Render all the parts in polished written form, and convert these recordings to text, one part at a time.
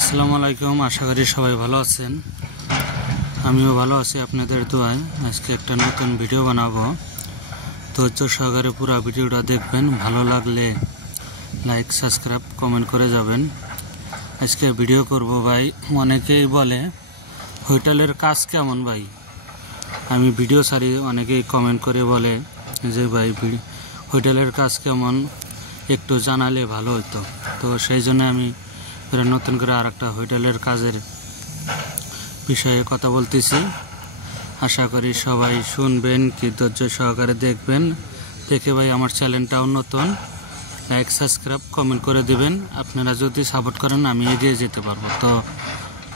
আসসালামু আলাইকুম। আশা করি সবাই ভালো আছেন। আমিও ভালো আছি আপনাদের দোয়ায়। আজকে একটা নতুন ভিডিও বানাবো, ধৈর্য সহকারে পুরো ভিডিওটা দেখবেন। ভালো লাগলে লাইক, সাবস্ক্রাইব, কমেন্ট করে যাবেন। আজকে ভিডিও করব ভাই। অনেকেই বলে হোটেলের কাজ কেমন ভাই, আমি ভিডিও ছাড়ি, অনেকেই কমেন্ট করে বলে যে ভাই হোটেলের কাজ কেমন, একটু জানালে ভালো হতো। তো সেই জন্য আমি নতুন করে আর একটা হোটেলের কাজের বিষয়ে কথা বলতেছি। আশা করি সবাই শুনবেন, কি ধৈর্য সহকারে দেখবেন। দেখে ভাই আমার চ্যানেলটাও নতুন, লাইক, সাবস্ক্রাইব, কমেন্ট করে দিবেন। আপনারা যদি সাপোর্ট করেন আমি এগিয়ে যেতে পারবো। তো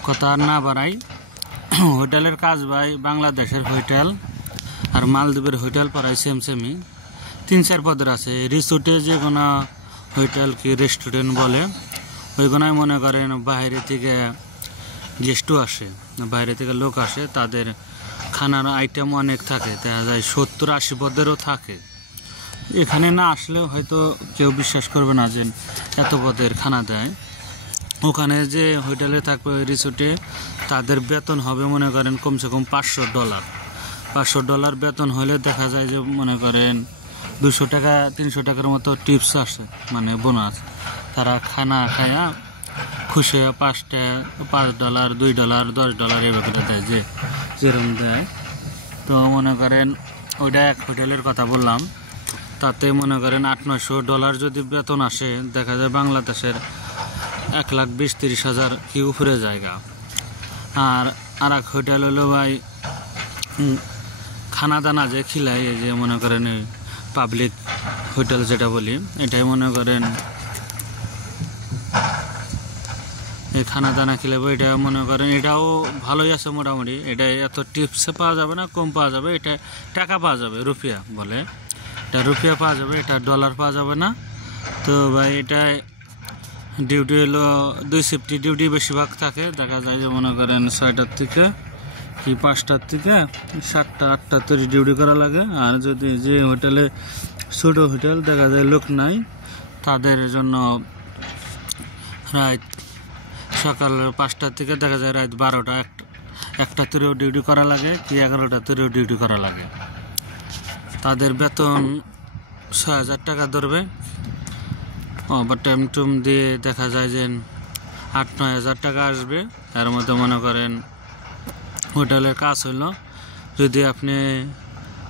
কথা আর না বাড়াই, হোটেলের কাজ ভাই, বাংলাদেশের হোটেল আর মালদ্বীপের হোটেল প্রায় সেমই, 3-4 পদের আছে। রিসোর্টে যে কোনো হোটেল কি রেস্টুরেন্ট বলে, ওইগুলোই মনে করেন বাইরে থেকে গেস্টও আসে, বাইরে থেকে লোক আসে, তাদের খানার আইটেম অনেক থাকে, দেখা যায় 70-80 পদেরও থাকে। এখানে না আসলে হয়তো কেউ বিশ্বাস করবে না যে এত পদের খানা দেয়। ওখানে যে হোটেলে থাকবে ওই রিসোর্টে, তাদের বেতন হবে মনে করেন কমসে কম $500 বেতন হলে দেখা যায় যে মনে করেন 200 টাকা 300 টাকার মতো টিপস আসে, মানে বোনাস। তারা খানা খায়া খুশি হয়ে $5, $2, $10 এভাবে দেয়, যে যেরকম দেয়। তো মনে করেন ওইটা এক হোটেলের কথা বললাম, তাতে মনে করেন $800-900 যদি বেতন আসে, দেখা যায় বাংলাদেশের 1,20,000-30,000 কি উপরে জায়গা। আর এক হোটেল হলো ভাই খানা দানা যে খিলায়, এই যে মনে করেন পাবলিক হোটেল যেটা বলি, এটাই মনে করেন এই খানা দানা খিলাবো। এটা মনে করেন এটাও ভালোই আছে মোটামুটি। এটা এত টিপসে পাওয়া যাবে না, কম পাওয়া যাবে। এটা টাকা পাওয়া যাবে, রুপিয়া বলে, এটা রুপিয়া পাওয়া যাবে, এটা ডলার পাওয়া যাবে না। তো ভাই এটা ডিউটি হলো 2 শিফটি ডিউটি বেশিরভাগ থাকে। দেখা যায় যে মনে করেন 6টার থেকে কি 5টার থেকে 7টা-8টা তৈরি ডিউটি করা লাগে। আর যদি যে হোটেলে ছোটো হোটেল দেখা যায় লোক নাই, তাদের জন্য রাত সকাল 5টা থেকে দেখা যায় রাত 12টা 1টা তৈরিও ডিউটি করা লাগে, কি 11টা তৈরিও ডিউটি করা লাগে। তাদের বেতন 6,000 টাকা ধরবে। ওভার টাইম টুম দিয়ে দেখা যায় যে 8-9 হাজার টাকা আসবে। এর মধ্যে মনে করেন হোটেলের কাজ হলো, যদি আপনি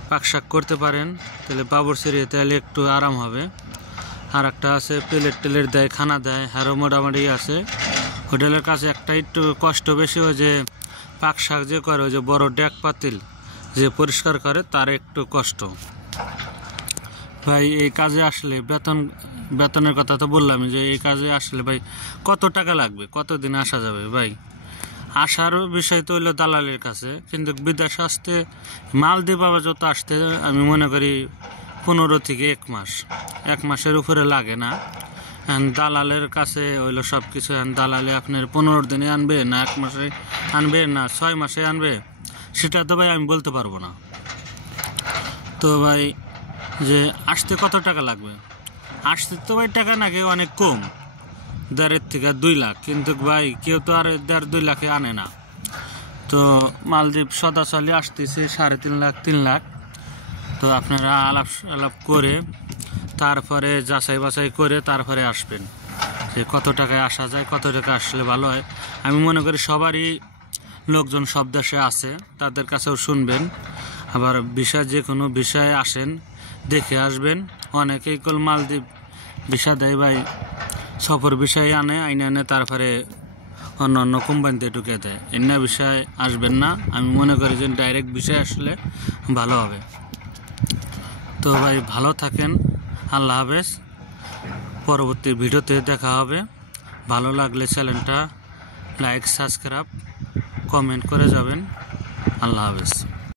পাকশাক করতে পারেন তাহলে বাবুর্চির তাহলে একটু আরাম হবে। আর একটা আছে প্লেট দেয়, খানা দেয়, আরও মোটামুটি আছে। হোটেলের কাছে একটা একটু কষ্ট বেশি হয়, যে পাকশাক যে করে, ওই যে বড় ডেক পাতিল যে পরিষ্কার করে, তার একটু কষ্ট ভাই। এই কাজে আসলে বেতনের কথা তো বললাম, যে এই কাজে আসলে ভাই কত টাকা লাগবে, কতদিন আসা যাবে ভাই। আসার বিষয় তো হইলো দালালের কাছে, কিন্তু বিদেশ আসতে মালদ্বীপ আপাতত আসতে আমি মনে করি 15 থেকে 1 মাস, 1 মাসের উপরে লাগে না। দালালের কাছে হইলো সব কিছু। দালালে আপনার 15 দিনে আনবে না 1 মাসে আনবে না 6 মাসে আনবে, সেটা তো ভাই আমি বলতে পারবো না। তো ভাই যে আসতে কত টাকা লাগবে, আসতে তো ভাই টাকা নাকি অনেক কম, 1.5 থেকে 2 লাখ, কিন্তু ভাই কেউ তো আর 1.5-2 লাখে আনে না। তো মালদ্বীপ সদাচলে আসতেছে 3.5 লাখ 3 লাখ। তো আপনারা আলাপ করে তারপরে যাচাই বাছাই করে তারপরে আসবেন, যে কত টাকায় আসা যায়, কত টাকা আসলে ভালো হয়। আমি মনে করি সবারই লোকজন সব দেশে আছে, তাদের কাছেও শুনবেন। আবার বিষয় যে কোনো বিষয়ে আসেন, দেখে আসবেন। অনেকেই কল মালদ্বীপ ভিসা দেয় ভাই, সফর বিষয়ে আনে তারপরে অন্য কোম্পানিতে ঢুকে দেয়। এমনি বিষয়ে আসবেন না। আমি মনে করি যে ডাইরেক্ট বিষয় আসলে ভালো হবে। তো ভাই ভালো থাকেন, আল্লাহ হাফেজ। পরবর্তী ভিডিওতে দেখা হবে। ভালো লাগলে চ্যানেলটা লাইক, সাবস্ক্রাইব, কমেন্ট করে যাবেন। আল্লাহ হাফেজ।